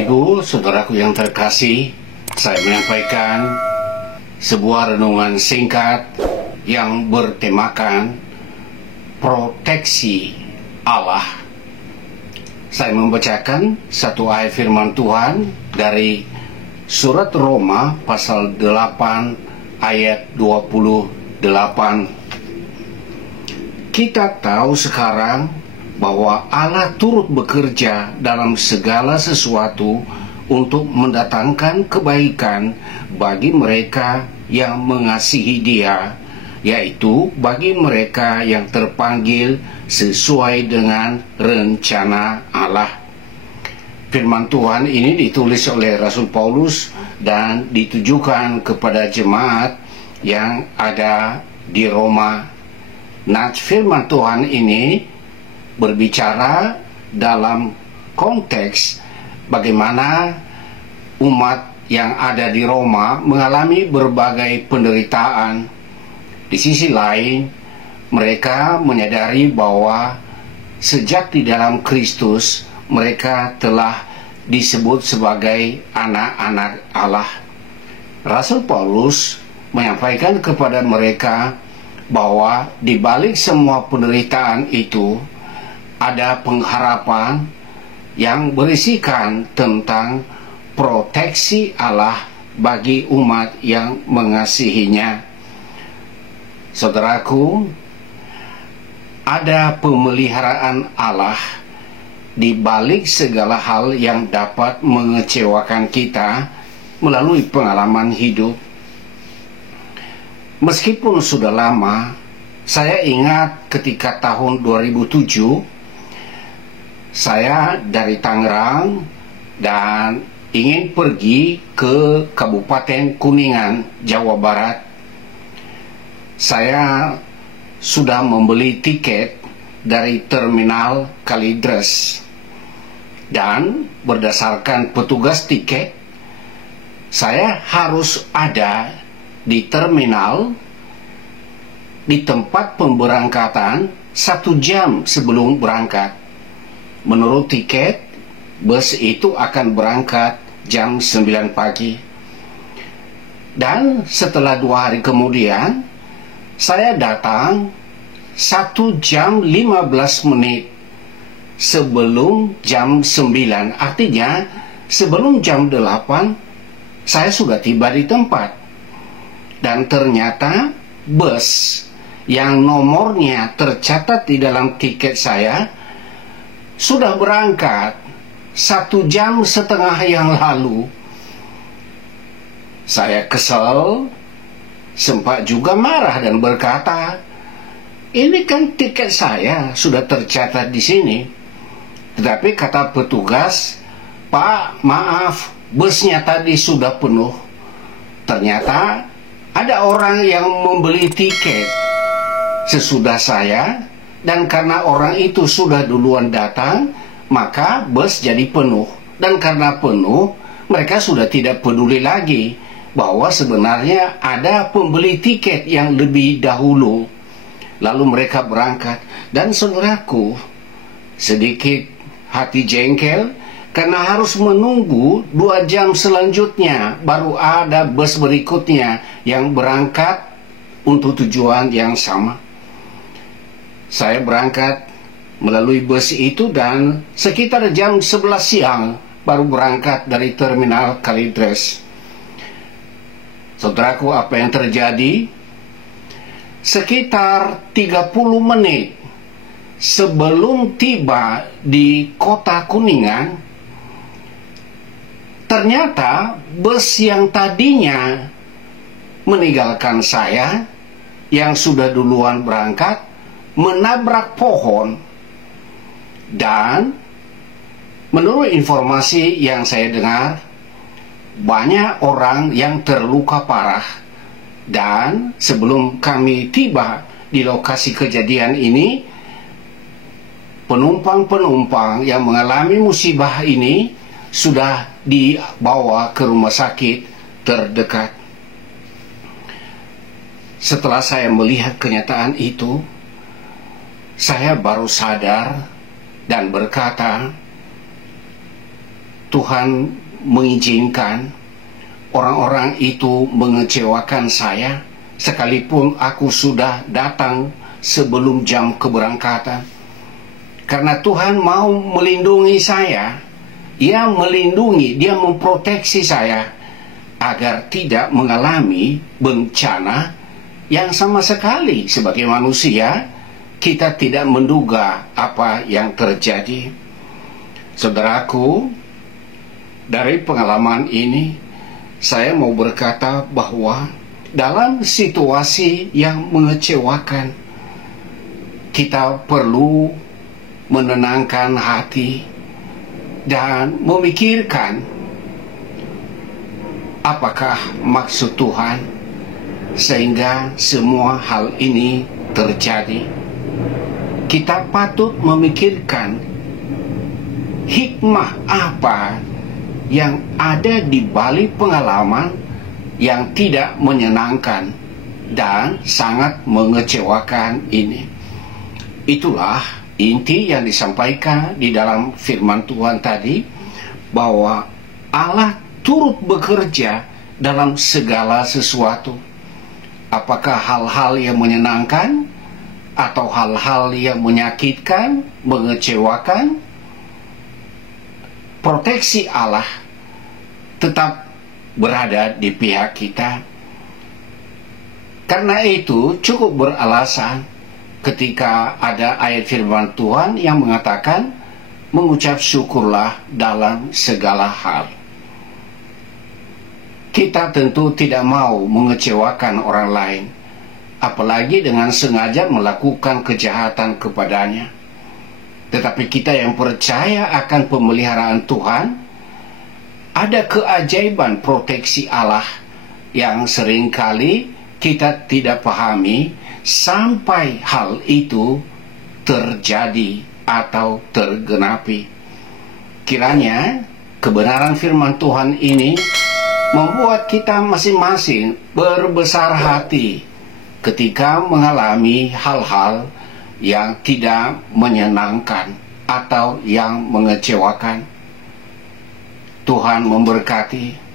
Ibu, saudaraku yang terkasih, saya menyampaikan sebuah renungan singkat yang bertemakan proteksi Allah. Saya membacakan satu ayat firman Tuhan dari surat Roma pasal 8 ayat 28. Kita tahu sekarang bahwa Allah turut bekerja dalam segala sesuatu untuk mendatangkan kebaikan bagi mereka yang mengasihi Dia, yaitu bagi mereka yang terpanggil sesuai dengan rencana Allah. Firman Tuhan ini ditulis oleh Rasul Paulus dan ditujukan kepada jemaat yang ada di Roma. Nah, firman Tuhan ini berbicara dalam konteks bagaimana umat yang ada di Roma mengalami berbagai penderitaan. Di sisi lain, mereka menyadari bahwa sejak di dalam Kristus mereka telah disebut sebagai anak-anak Allah. Rasul Paulus menyampaikan kepada mereka bahwa di balik semua penderitaan itu ada pengharapan yang berisikan tentang proteksi Allah bagi umat yang mengasihinya. Saudaraku, ada pemeliharaan Allah di balik segala hal yang dapat mengecewakan kita melalui pengalaman hidup. Meskipun sudah lama, saya ingat ketika tahun 2007 saya dari Tangerang dan ingin pergi ke Kabupaten Kuningan, Jawa Barat. Saya sudah membeli tiket dari terminal Kalideres, dan berdasarkan petugas tiket, saya harus ada di terminal di tempat pemberangkatan 1 jam sebelum berangkat. Menurut tiket, bus itu akan berangkat jam 9 pagi. Dan setelah 2 hari kemudian, saya datang 1 jam 15 menit sebelum jam 9. Artinya, sebelum jam 8, saya sudah tiba di tempat. Dan ternyata bus yang nomornya tercatat di dalam tiket saya sudah berangkat 1,5 jam yang lalu. Saya kesal, sempat juga marah dan berkata, ini kan tiket saya sudah tercatat di sini. Tetapi kata petugas, Pak, maaf, busnya tadi sudah penuh. Ternyata ada orang yang membeli tiket sesudah saya, dan karena orang itu sudah duluan datang, maka bus jadi penuh. Dan karena penuh, mereka sudah tidak peduli lagi bahwa sebenarnya ada pembeli tiket yang lebih dahulu. Lalu mereka berangkat. Dan saudaraku, sedikit hati jengkel karena harus menunggu 2 jam selanjutnya baru ada bus berikutnya yang berangkat untuk tujuan yang sama. Saya berangkat melalui bus itu dan sekitar jam 11 siang baru berangkat dari terminal Kalideres. Saudaraku, apa yang terjadi? Sekitar 30 menit sebelum tiba di kota Kuningan, ternyata bus yang tadinya meninggalkan saya yang sudah duluan berangkat menabrak pohon. Dan menurut informasi yang saya dengar, banyak orang yang terluka parah. Dan sebelum kami tiba di lokasi kejadian ini, penumpang-penumpang yang mengalami musibah ini sudah dibawa ke rumah sakit terdekat. Setelah saya melihat kenyataan itu, saya baru sadar dan berkata, Tuhan mengizinkan orang-orang itu mengecewakan saya, sekalipun aku sudah datang sebelum jam keberangkatan. Karena Tuhan mau melindungi saya, Ia melindungi, Dia memproteksi saya agar tidak mengalami bencana yang sama sekali sebagai manusia kita tidak menduga apa yang terjadi. Saudaraku, dari pengalaman ini saya mau berkata bahwa dalam situasi yang mengecewakan, kita perlu menenangkan hati dan memikirkan apakah maksud Tuhan sehingga semua hal ini terjadi. Kita patut memikirkan hikmah apa yang ada di balik pengalaman yang tidak menyenangkan dan sangat mengecewakan ini. Itulah inti yang disampaikan di dalam firman Tuhan tadi, bahwa Allah turut bekerja dalam segala sesuatu. Apakah hal-hal yang menyenangkan atau hal-hal yang menyakitkan, mengecewakan, proteksi Allah tetap berada di pihak kita. Karena itu cukup beralasan ketika ada ayat firman Tuhan yang mengatakan mengucap syukurlah dalam segala hal. Kita tentu tidak mau mengecewakan orang lain, apalagi dengan sengaja melakukan kejahatan kepadanya. Tetapi kita yang percaya akan pemeliharaan Tuhan, ada keajaiban proteksi Allah yang seringkali kita tidak pahami sampai hal itu terjadi atau tergenapi. Kiranya kebenaran firman Tuhan ini membuat kita masing-masing berbesar hati ketika mengalami hal-hal yang tidak menyenangkan atau yang mengecewakan. Tuhan memberkati.